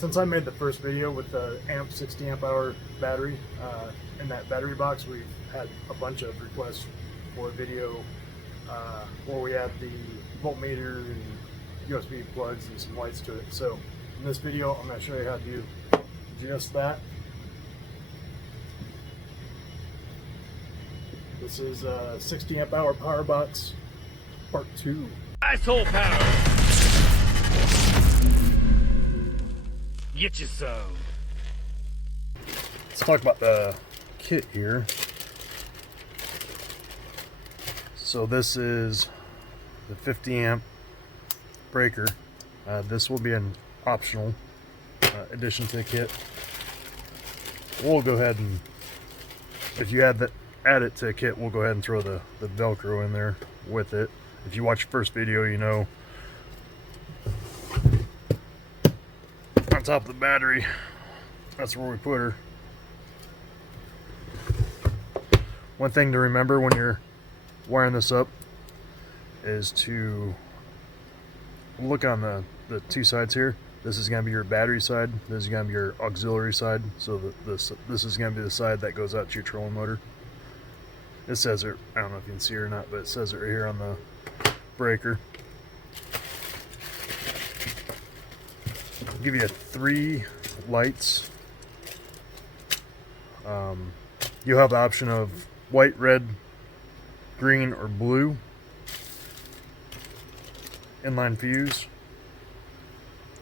Since I made the first video with the 60 amp hour battery in that battery box, we've had a bunch of requests for a video where we add the voltmeter and USB plugs and some lights to it. So in this video, I'm going to show you how to do just that. This is a 60 amp hour power box part 2. Asshole power! Get you some. Let's talk about the kit here. So this is the 50 amp breaker. This will be an optional addition to the kit. We'll go ahead and, if you add it to the kit, we'll go ahead and throw the Velcro in there with it. If you watch the first video, you know on top of the battery, that's where we put her. One thing to remember when you're wiring this up is to look on the two sides here. This is going to be your battery side. This is going to be your auxiliary side. So this is going to be the side that goes out to your trolling motor. It says it, I don't know if you can see it or not, but it says it right here on the breaker. I'll give you 3 lights. You'll have the option of white, red, green, or blue. Inline fuse.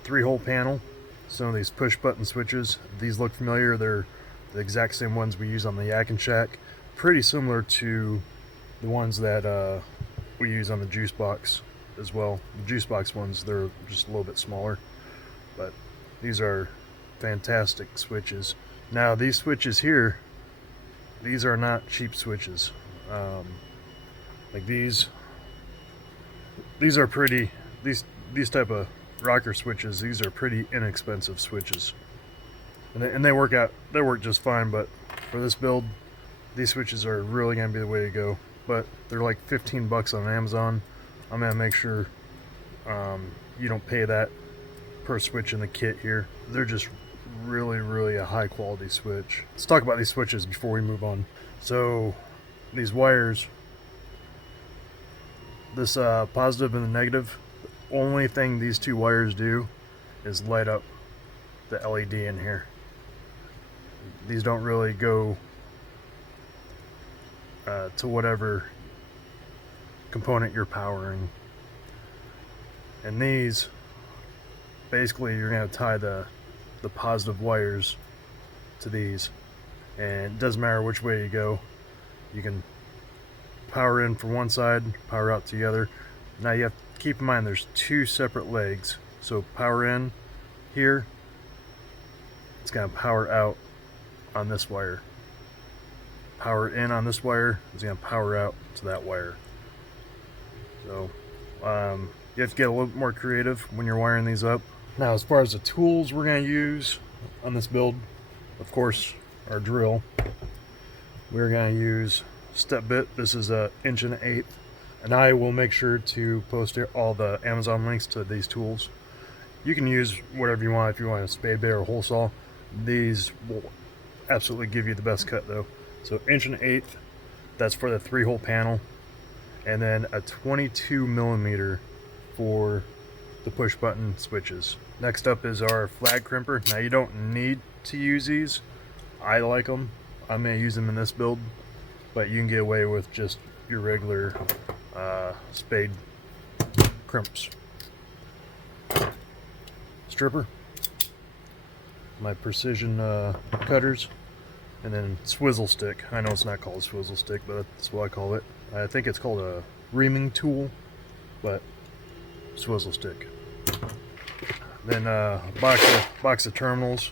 3-hole panel. Some of these push button switches. These look familiar. They're the exact same ones we use on the Yak and Shack. Pretty similar to the ones that we use on the juice box as well. The juice box ones, they're just a little bit smaller, but these are fantastic switches. Now these switches here, these are not cheap switches. Like these are pretty, these type of rocker switches, these are pretty inexpensive switches, and they work just fine. But for this build, these switches are really going to be the way to go. But they're like 15 bucks on Amazon. I'm going to make sure you don't pay that per switch in the kit here. They're just really a high quality switch. Let's talk about these switches before we move on. So these wires, this positive and the negative, the only thing these 2 wires do is light up the LED in here. These don't really go to whatever component you're powering. And these, basically you're going to tie the positive wires to these, and it doesn't matter which way you go. You can power in for one side, power out to the other. Now you have to keep in mind there's 2 separate legs. So power in here, it's going to power out on this wire. Power in on this wire is going to power out to that wire. So you have to get a little bit more creative when you're wiring these up. Now, as far as the tools we're going to use on this build, of course, our drill. We're going to use step bit. This is a 1 1/8", and I will make sure to post all the Amazon links to these tools. You can use whatever you want. If you want a spade bit or a hole saw, these will absolutely give you the best cut though. So 1 1/8", that's for the 3-hole panel, and then a 22 millimeter for the push button switches. Next up is our flag crimper. Now you don't need to use these. I like them. I'm going to use them in this build, but you can get away with just your regular spade crimps. Stripper, my precision cutters, and then swizzle stick. I know it's not called a swizzle stick, but that's what I call it. I think it's called a reaming tool, but swizzle stick. Then a box of terminals.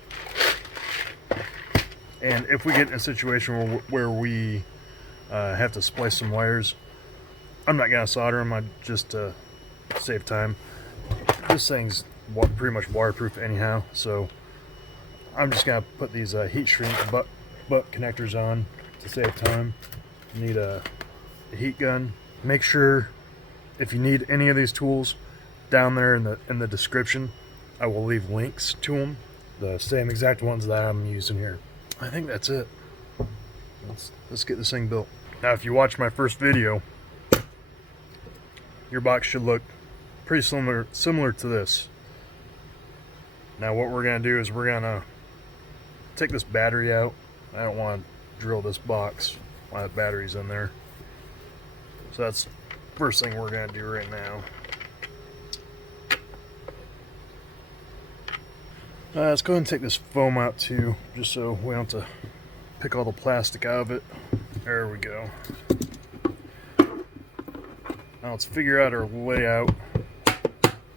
And if we get in a situation where we have to splice some wires, I'm not going to solder them, just to save time. This thing's pretty much waterproof anyhow, so I'm just going to put these heat shrink butt connectors on to save time. You need a heat gun. Make sure if you need any of these tools, down there in the description, I will leave links to them. the same exact ones that I'm using here. I think that's it. Let's get this thing built. Now, if you watch my first video, your box should look pretty similar to this. Now, what we're gonna do is we're gonna take this battery out. I don't want to drill this box while the battery's in there. So that's the first thing we're gonna do right now. Let's go ahead and take this foam out too, just so we don't have to pick all the plastic out of it. There we go. Now let's figure out our layout.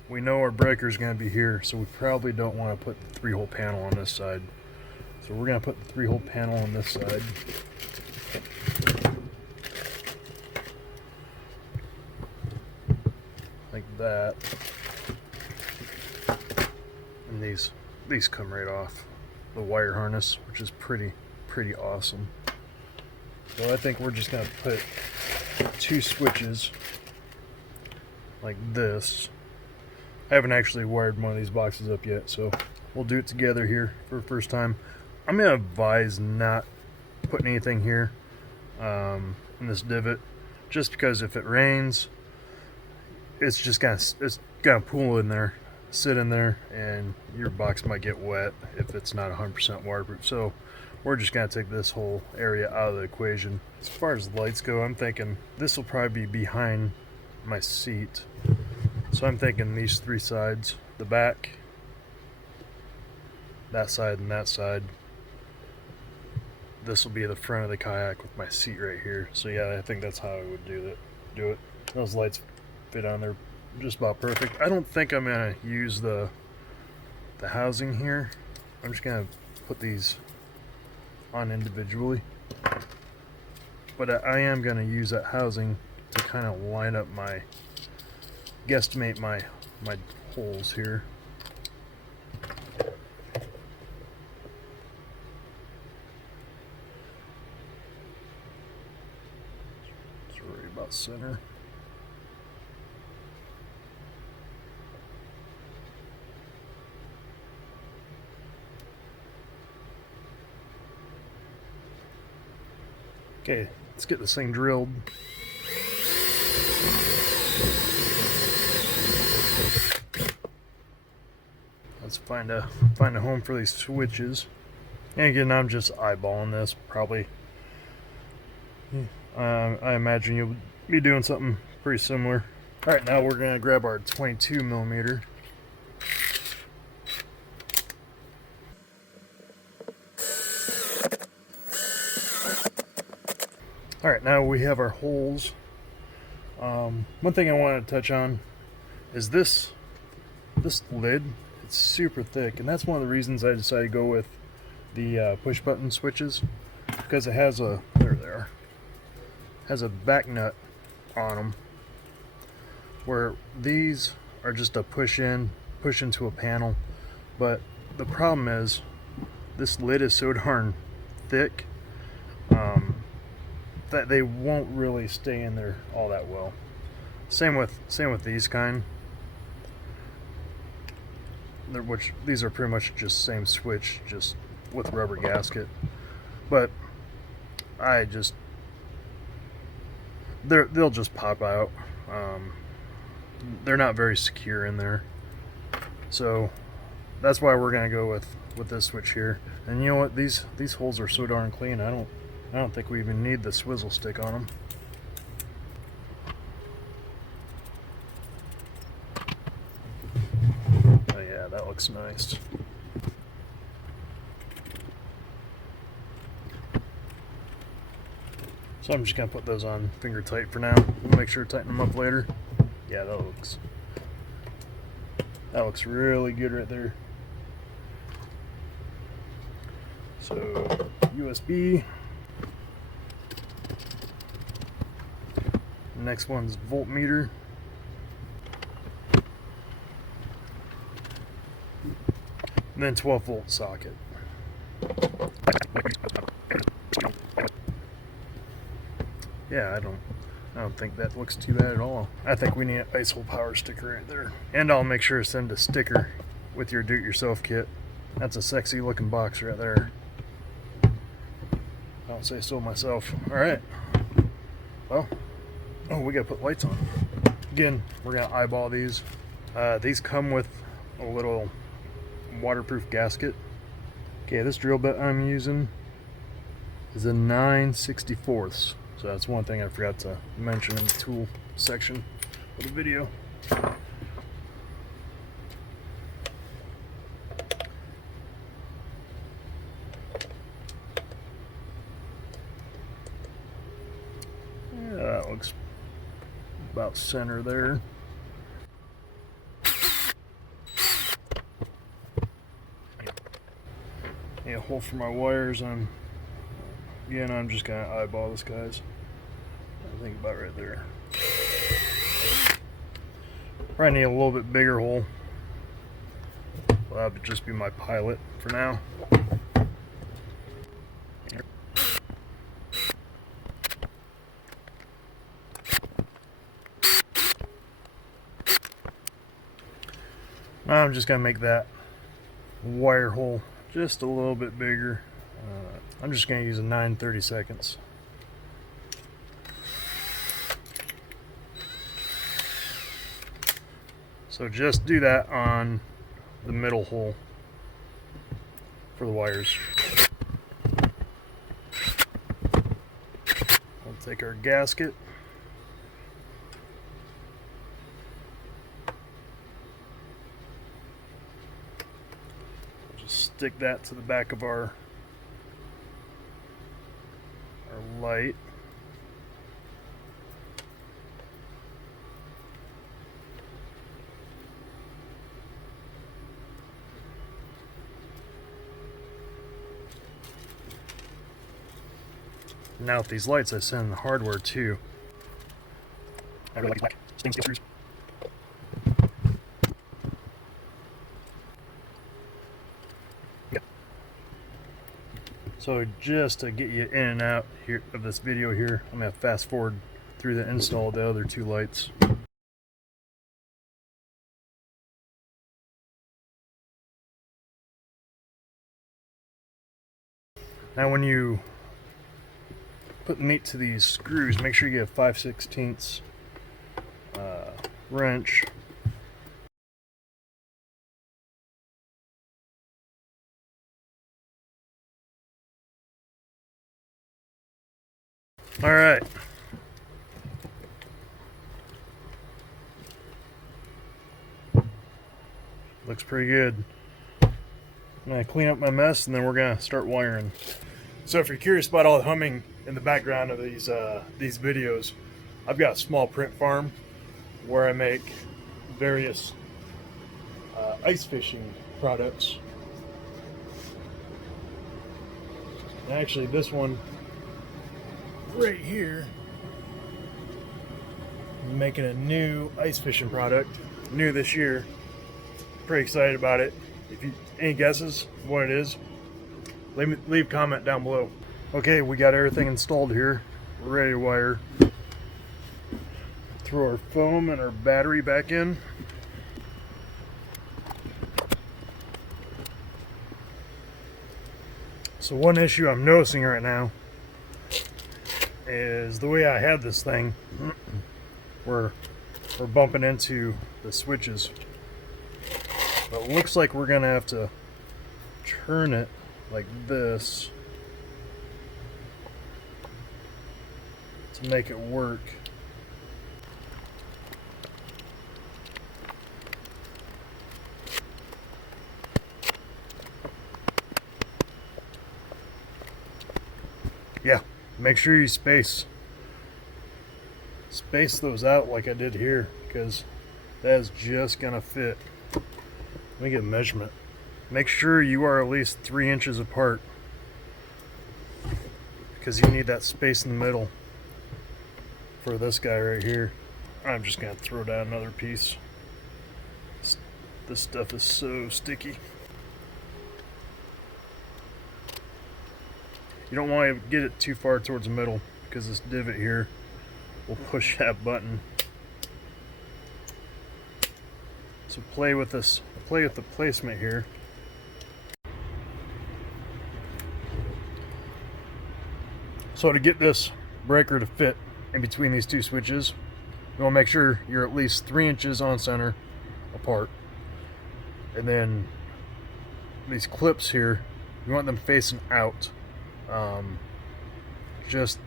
We know our breaker is going to be here, so we probably don't want to put the 3-hole panel on this side. So we're going to put the 3-hole panel on this side. Like that. And these come right off the wire harness, which is pretty awesome. So I think we're just going to put 2 switches like this. I haven't actually wired one of these boxes up yet, so we'll do it together here for the first time. I'm going to advise not putting anything here in this divot, just because if it rains, it's just gonna pool in there, sit in there, and your box might get wet if it's not 100% waterproof. So we're just gonna take this whole area out of the equation. As far as lights go, I'm thinking this will probably be behind my seat. So I'm thinking these 3 sides, the back, that side, and that side. This will be the front of the kayak with my seat right here. So yeah, I think that's how I would do it. Those lights fit on there just about perfect. I don't think I'm gonna use the housing here. I'm just gonna put these on individually. But I am gonna use that housing to kind of line up guesstimate my holes here. It's right about center. Okay, let's get this thing drilled. Let's find a home for these switches. And again, I'm just eyeballing this. Probably, I imagine you'll be doing something pretty similar. All right, now we're gonna grab our 22 millimeter. All right, now we have our holes. One thing I wanted to touch on is this lid. It's super thick, and that's one of the reasons I decided to go with the push button switches, because it has a has a back nut on them, where these are just a push into a panel. But the problem is this lid is so darn thick that they won't really stay in there all that well. Same with these kind. Which these are pretty much just same switch, just with rubber gasket. But they'll just pop out. They're not very secure in there, so that's why we're gonna go with this switch here. And you know what? These holes are so darn clean. I don't think we even need the swizzle stick on them. Oh yeah, that looks nice. So I'm just gonna put those on finger tight for now. We'll make sure to tighten them up later. Yeah, that looks really good right there. So USB. Next one's voltmeter. And then 12-volt socket. Yeah, I don't think that looks too bad at all. I think we need an ISO power sticker right there. And I'll make sure to send a sticker with your do-it-yourself kit That's a sexy looking box right there. I don't say so myself. Alright. Well, oh, we gotta put lights on. Again, we're gonna eyeball these. These come with a little waterproof gasket. Okay, this drill bit I'm using is a 9/64. So that's one thing I forgot to mention in the tool section of the video. Yeah, that looks about center there. Yeah, hole for my wires. I'm just gonna eyeball this, guys. I think about right there. Probably need a little bit bigger hole. Well, that would just be my pilot for now. Now I'm just gonna make that wire hole just a little bit bigger. I'm just gonna use a 9/32. So just do that on the middle hole for the wires. We'll take our gasket. Just stick that to the back of our light. Now with these lights, I send the hardware too. I really like black stainless steel screws. Yeah. So just to get you in and out here of this video here, I'm gonna fast forward through the install of the other two lights. Now when you put the meat to these screws, make sure you get a 5/16 wrench. All right. Looks pretty good. I'm gonna clean up my mess and then we're gonna start wiring. So if you're curious about all the humming in the background of these videos, I've got a small print farm where I make various ice fishing products. And actually, this one right here, I'm making a new ice fishing product, new this year. Pretty excited about it. If you any guesses what it is, leave a comment down below. Okay, we got everything installed here. We're ready to wire. Throw our foam and our battery back in. So one issue I'm noticing right now is the way I had this thing, we're bumping into the switches. But it looks like we're gonna have to turn it like this to make it work. Yeah, make sure you space those out like I did here, because that is just gonna fit. Let me get a measurement. Make sure you are at least 3 inches apart, because you need that space in the middle for this guy right here. I'm just gonna throw down another piece. This stuff is so sticky. You don't want to get it too far towards the middle, because this divot here will push that button. So play with the placement here. So to get this breaker to fit in between these two switches, you want to make sure you're at least 3 inches on center apart. And then these clips here, you want them facing out.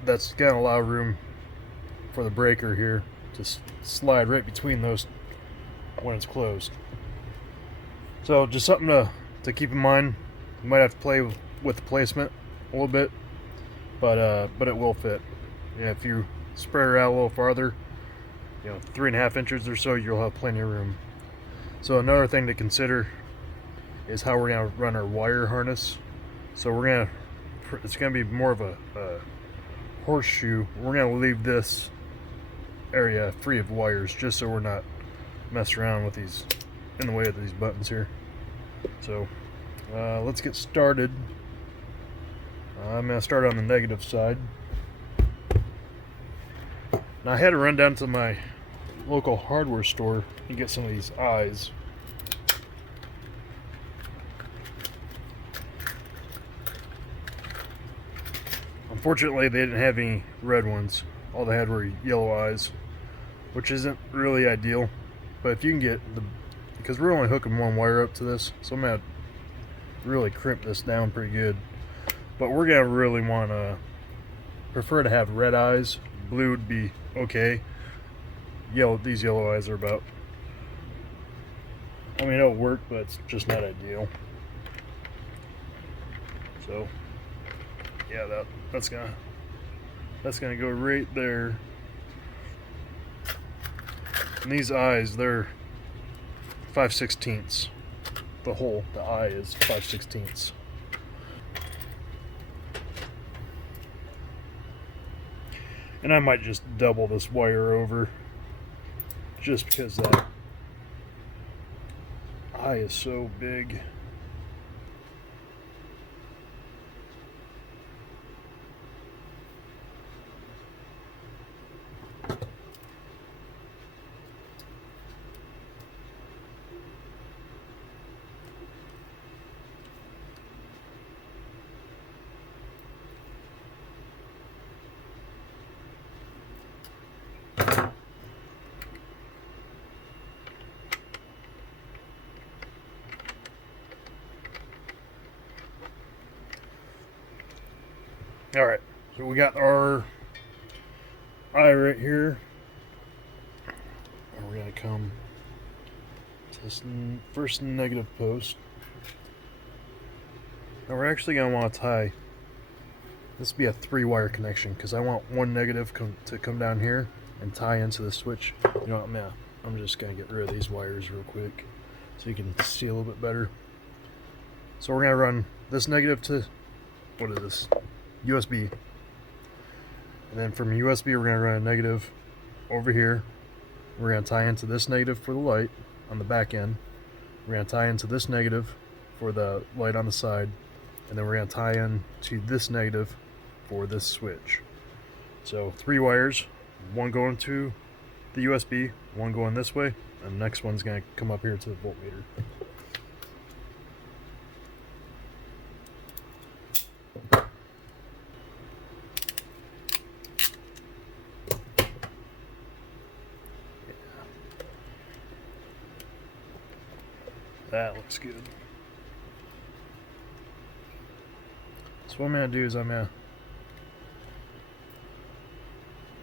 That's gonna allow room for the breaker here to slide right between those when it's closed. So just something to keep in mind. You might have to play with the placement a little bit, but it will fit. Yeah, if you spread it out a little farther, 3.5 inches or so, you'll have plenty of room. So another thing to consider is how we're gonna run our wire harness. So it's gonna be more of a horseshoe. We're gonna leave this area free of wires, just so we're not messing around with these in the way of these buttons here. So let's get started. I'm gonna start on the negative side. Now I had to run down to my local hardware store and get some of these eyes. Unfortunately, they didn't have any red ones. All they had were yellow eyes, which isn't really ideal. But if you can get because we're only hooking one wire up to this, so I'm gonna really crimp this down pretty good. But we're gonna really want to prefer to have red eyes. Blue would be okay. These yellow eyes are about, it'll work, but it's just not ideal. So yeah, that's gonna go right there. And these eyes, they're 5/16. The eye is 5/16. And I might just double this wire over, just because that eye is so big. Alright, so we got our eye right here. And we're going to come to this first negative post. Now we're actually going to want to tie, this will be a 3-wire connection, because I want one negative to come down here and tie into the switch. I'm just going to get rid of these wires real quick so you can see a little bit better. So we're going to run this negative to, what is this? USB. And then from USB we're going to run a negative over here. We're going to tie into this negative for the light on the back end. We're going to tie into this negative for the light on the side. And then we're going to tie in to this negative for this switch. So 3 wires, one going to the USB, one going this way, and the next one's going to come up here to the voltmeter. That looks good. So what I'm going to do is I'm going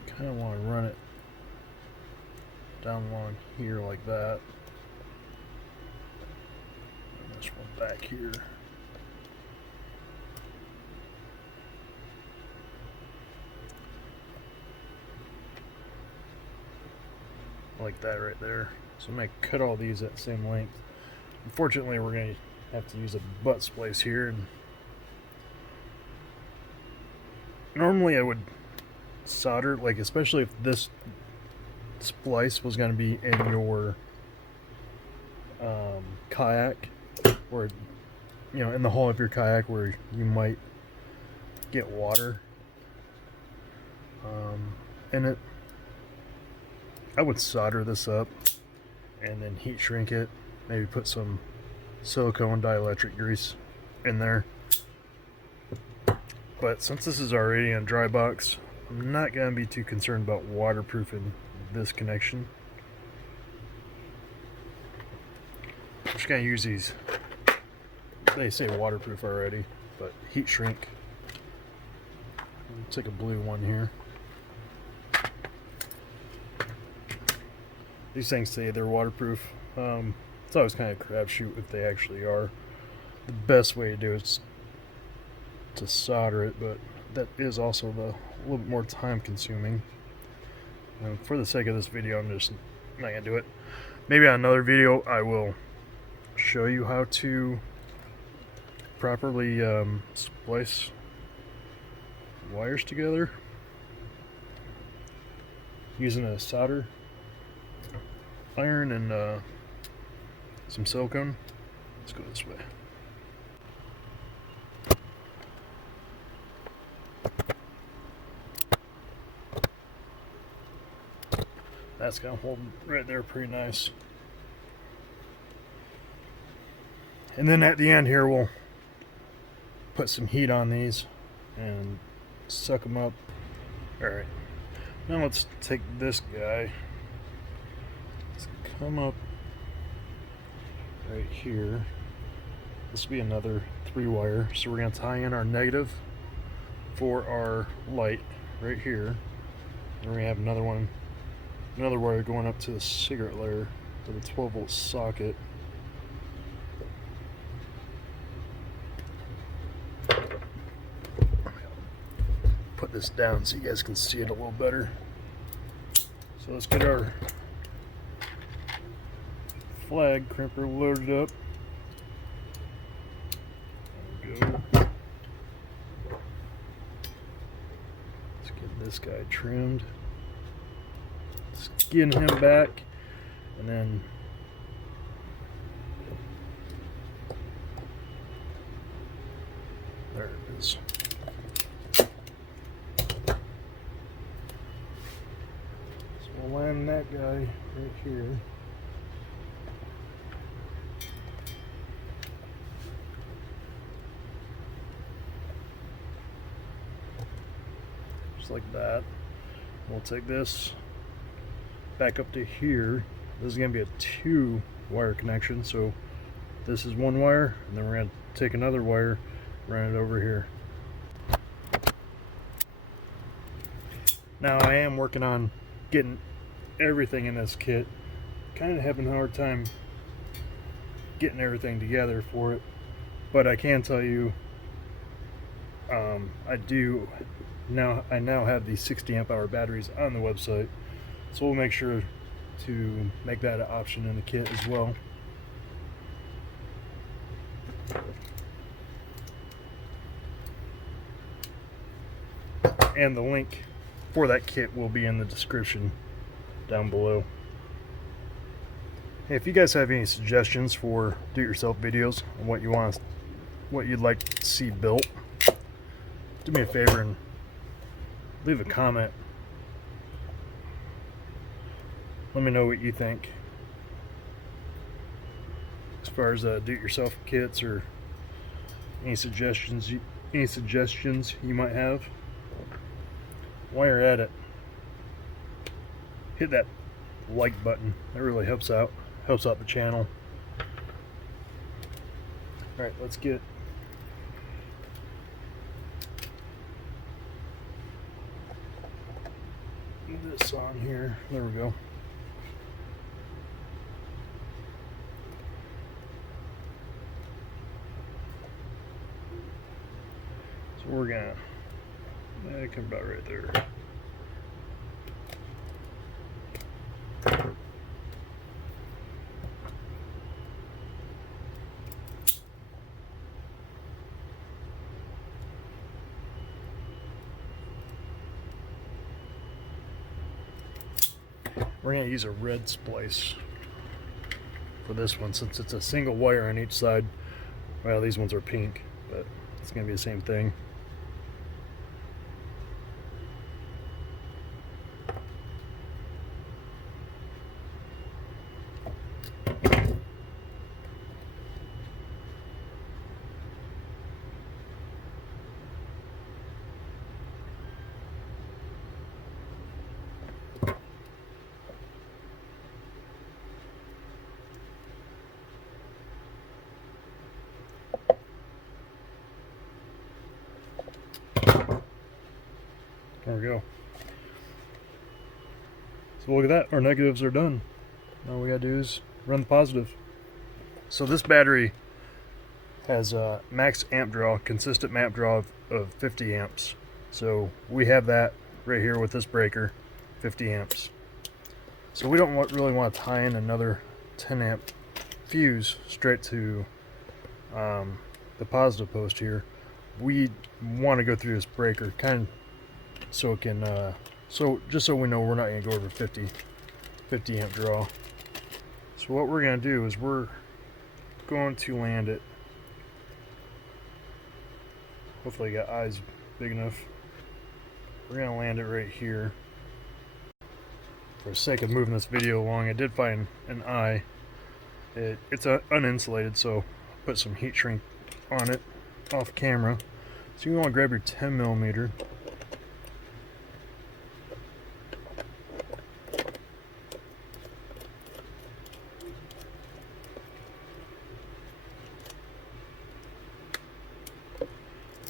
to kind of want to run it down along here like that. And this one back here. Like that right there. So I'm going to cut all these at the same length. Unfortunately, we're going to have to use a butt splice here. And normally I would solder, like especially if this splice was going to be in your kayak, or in the hull of your kayak where you might get water in it. I would solder this up and then heat shrink it. Maybe put some silicone dielectric grease in there. But since this is already in dry box, I'm not going to be too concerned about waterproofing this connection. I'm just going to use these, they say waterproof already, but heat shrink. Take a blue one here. These things say they're waterproof. It's always kind of a crapshoot if they actually are. The best way to do it is to solder it, but that is also a little bit more time consuming. And for the sake of this video, I'm just not going to do it. Maybe on another video I will show you how to properly splice wires together using a solder iron and some silicone. Let's go this way. That's gonna hold right there pretty nice. And then at the end here we'll put some heat on these and suck them up. Alright, now let's take this guy. Let's come up right here. This will be another 3-wire. So we're going to tie in our negative for our light right here. And we're going to have another one, another wire going up to the cigarette lighter with a 12-volt socket. Put this down so you guys can see it a little better. So let's get our flag crimper loaded up. There we go. Let's get this guy trimmed. Skin him back, and then there it is. We'll land that guy right here. Just like that. We'll take this back up to here. This is going to be a 2-wire connection, so this is 1 wire, and then we're going to take another wire, run it over here. Now I am working on getting everything in this kit. Kind of having a hard time getting everything together for it, but I can tell you I now have these 60 amp hour batteries on the website, so we'll make sure to make that an option in the kit as well. And the link for that kit will be in the description down below. Hey, if you guys have any suggestions for do-it-yourself videos and what you'd like to see built, do me a favor and leave a comment. Let me know what you think as far as do-it-yourself kits, or any suggestions you might have. While you're at it, hit that like button. That really helps out the channel. Alright, let's get this on here. There we go. So we're gonna, that come about right there. We're going to use a red splice for this one, since it's a single wire on each side. Well, these ones are pink, but it's going to be the same thing. we go. So look at that, our negatives are done. Now all we gotta do is run the positive. So this battery has a max amp draw, consistent amp draw of 50 amps. So we have that right here with this breaker, 50 amps. So we don't really want to tie in another 10 amp fuse straight to the positive post here. We want to go through this breaker kind of so it can just so we know we're not going to go over 50 amp draw. So what we're going to do is we're going to land it. Hopefully you got eyes big enough. We're going to land it right here. For the sake of moving this video along, I did find an eye. It's uninsulated, so put some heat shrink on it off camera. So you want to grab your 10mm.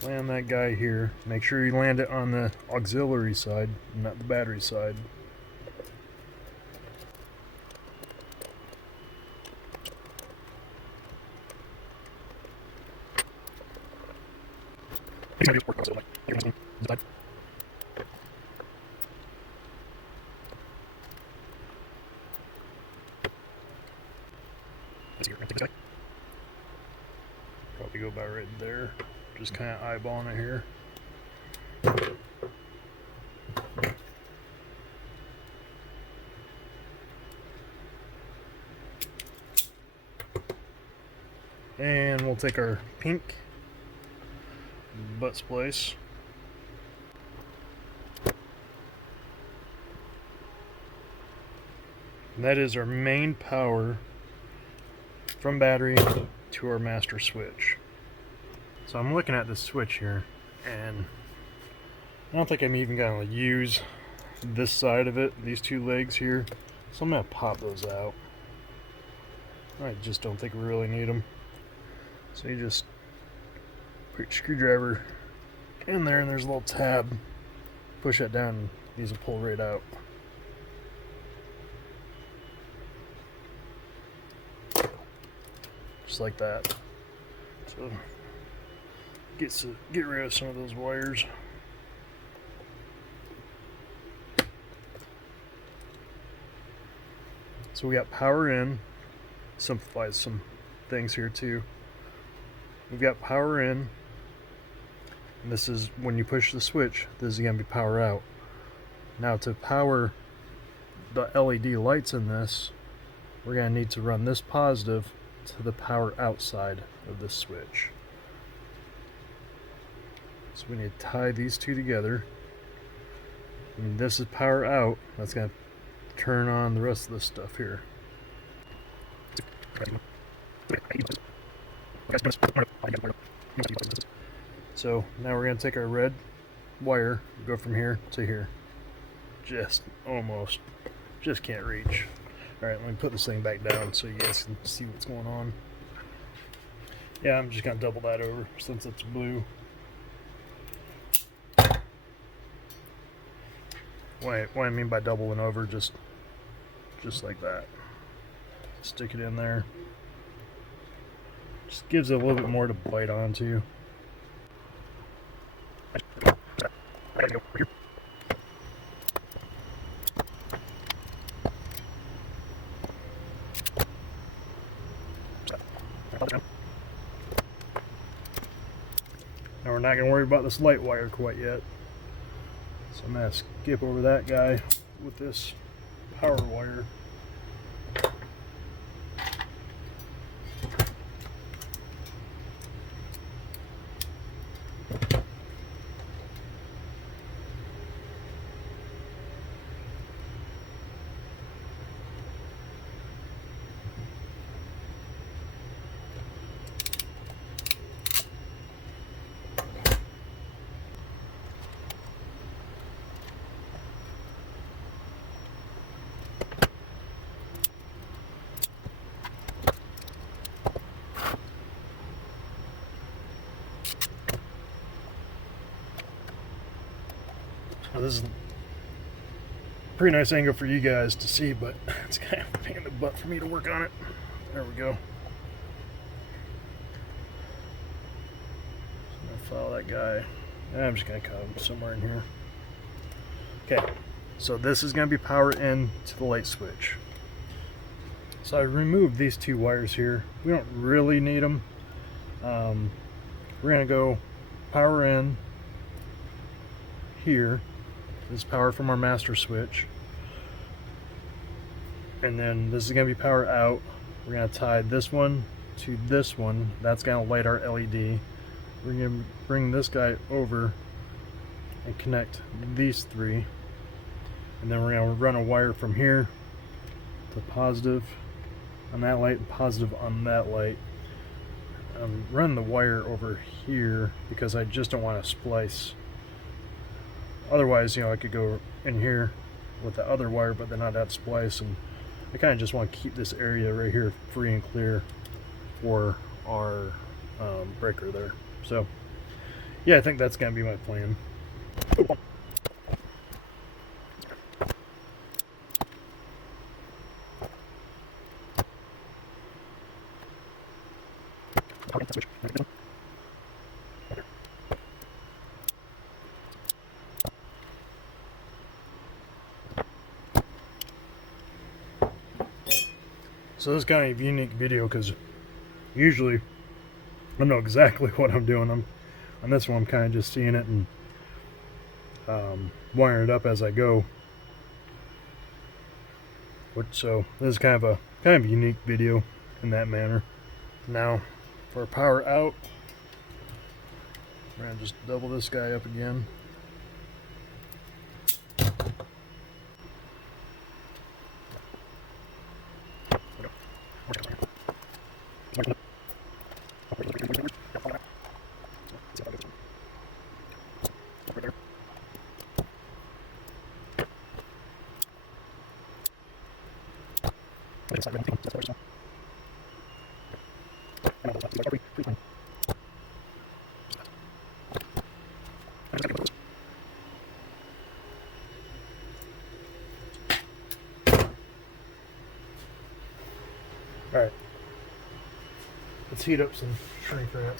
Land that guy here. Make sure you land it on the auxiliary side, not the battery side. Probably go about right there. Just kind of eyeballing it here. And we'll take our pink butt splice. And that is our main power from battery to our master switch. So I'm looking at this switch here, and I don't think I'm even going to use this side of it, these two legs here. So I'm going to pop those out. I just don't think we really need them. So you just put your screwdriver in there, and there's a little tab. Push that down, and these will pull right out. Just like that. So get rid of some of those wires. So we got power in. Simplifies some things here too. We've got power in, and this is when you push the switch, this is going to be power out. Now to power the LED lights in this, we're going to need to run this positive to the power outside of this switch. So we need to tie these two together. And this is power out. That's going to turn on the rest of this stuff here. So now we're going to take our red wire, go from here to here. Just can't reach. Alright, let me put this thing back down so you guys can see what's going on. Yeah, I'm just going to double that over since it's blue. What I mean by doubling over, just like that. Stick it in there. Just gives it a little bit more to bite onto. Now we're not going to worry about this light wire quite yet. So I'm going to skip over that guy with this power wire. Now this is a pretty nice angle for you guys to see, but it's kind of a pain in the butt for me to work on it. There we go. So I'm gonna follow that guy. And I'm just gonna cut him somewhere in here. Okay, so this is gonna be power in to the light switch. So I removed these two wires here. We don't really need them. We're gonna go power in here. This is power from our master switch. And then this is gonna be power out. We're gonna tie this one to this one. That's gonna light our LED. We're gonna bring this guy over and connect these three. And then we're gonna run a wire from here to positive on that light and positive on that light. Run the wire over here because I just don't want to splice. Otherwise, you know, I could go in here with the other wire, but then I'd have to splice, and I kind of just want to keep this area right here free and clear for our breaker there. So yeah, I think that's gonna be my plan. So this is kind of a unique video because usually I know exactly what I'm doing. On this one I'm kind of just seeing it and wiring it up as I go. So this is kind of a unique video in that manner. Now for power out, we're gonna just double this guy up again. Alright, let's heat up some shrink wrap.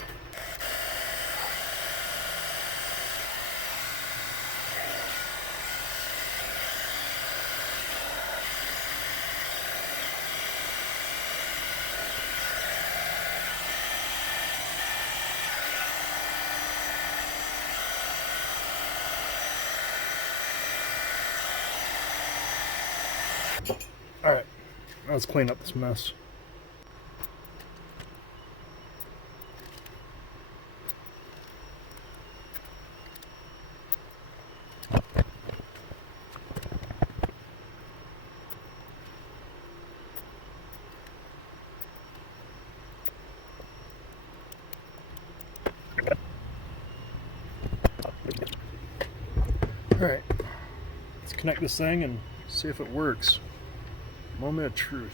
Alright, let's clean up this mess. Alright, let's connect this thing and see if it works. Moment of truth.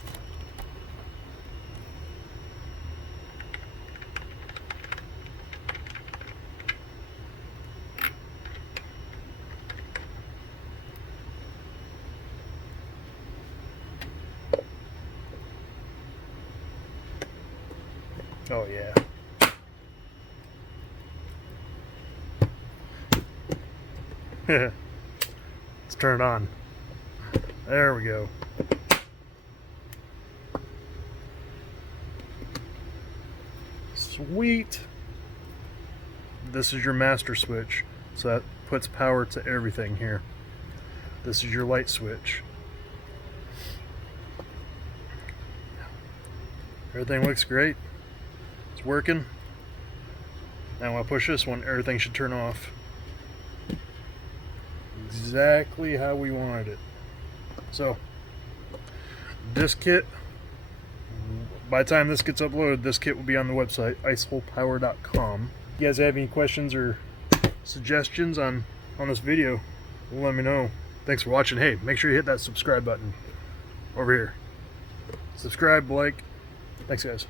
Oh yeah. Let's turn it on. There we go. Sweet. This is your master switch, so that puts power to everything here. This is your light switch. Everything looks great. It's working. Now when I push this one, everything should turn off. Exactly how we wanted it. So this kit, by the time this gets uploaded, this kit will be on the website iceholepower.com. If you guys have any questions or suggestions on this video, let me know. Thanks for watching. Hey, make sure you hit that subscribe button over here. Subscribe, like. Thanks guys.